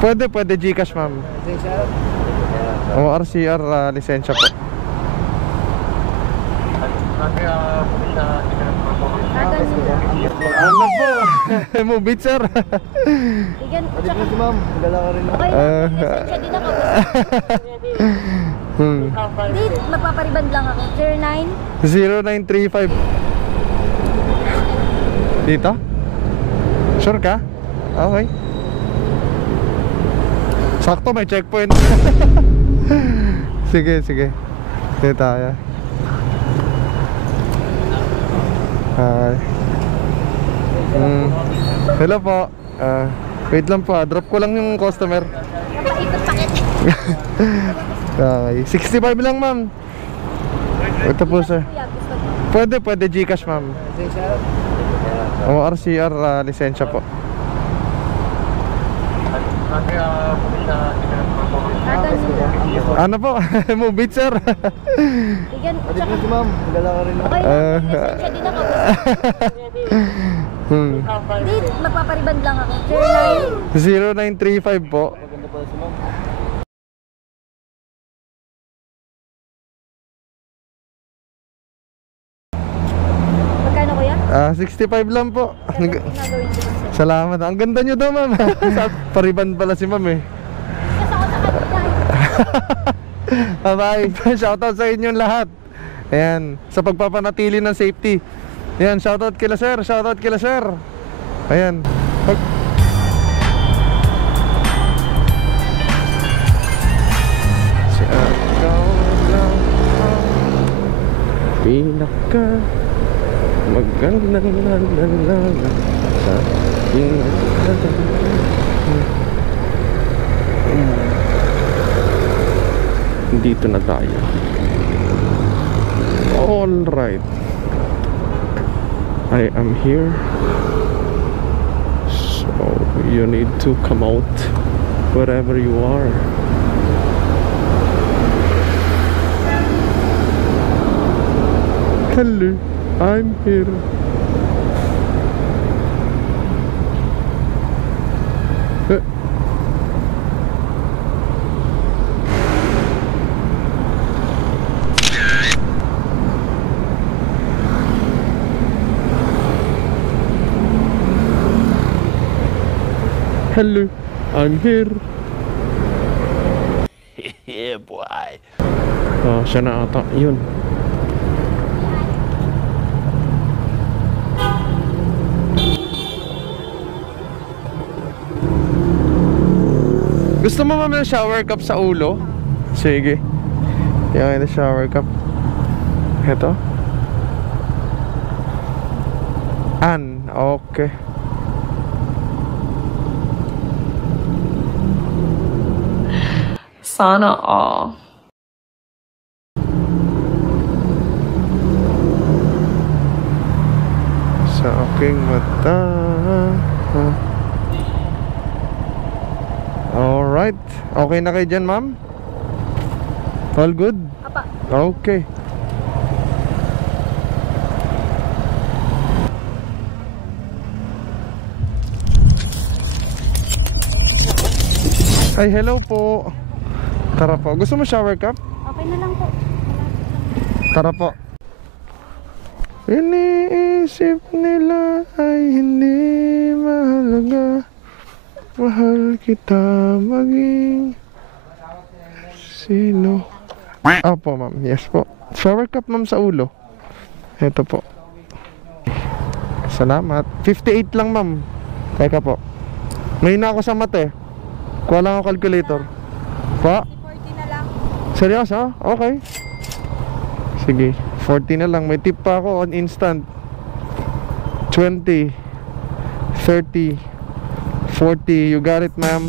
Pwede GCash, ma'am. O RCR, lisensya po. Ano po? Mubit, sir. Bigyan, tsaka si ma'am, magala ka rin. Okay, lisensya din ako. Hindi, magpapariband lang ako. 0935. Dito? Sure ka? Okay. Sakto, may checkpoint. Sige. Dito tayo. Hi. Hello po. Wait lang po, drop ko lang yung customer. Napaikot pakit. Okay, 65 lang, ma'am. Ito po, sir. Pwede GCash, ma'am. O RCR, lisensya po. Ano po? Mubit, sir. Bigyan, tsaka si ma'am, magala ka rin. okay, lisensya din ako. Hindi, magpapariband lang ako. 0935 po. Maganda pala si ma'am. Magkano kuya? 65 lang po. Ginagawin ko lang sir. Salamat. Ang ganda nyo daw, ma'am. Pariban pala si ma'am eh. Kasi ako sa kanila. Bye-bye. Shoutout sa inyong lahat. Ayan, sa pagpapanatili ng safety. Ayan, shoutout kila sir. Ayan. Pinaka magandang lalala sa dito na tayo. All right, I am here, so you need to come out wherever you are. Hello, I'm here. Hello, I'm here. Yeah, boy. Oh, siya na ata. Yun. Gusto mo ma'am ng shower cup sa ulo? Sige. Yan, yung shower cup. Ito. Okay. Sana all. Sa aking mata. Alright. Okay na kayo dyan, ma'am? All good? Apa. Okay. Ay, hello po. Tara po. Gusto mo shower cup? Okay na lang po. Tara po. Iniisip nila ay hindi mahalaga. Mahal kita maging sino. Opo, ma'am. Yes po. Shower cup, ma'am, sa ulo. Ito po. Salamat. 58 lang, ma'am. Teka po. May na ako sa mate. Kuha lang ako calculator. Pa? 40 na lang. Seryoso? Okay. Sige. 40 na lang. May tip pa ako on instant. 20 30 40. You got it, ma'am.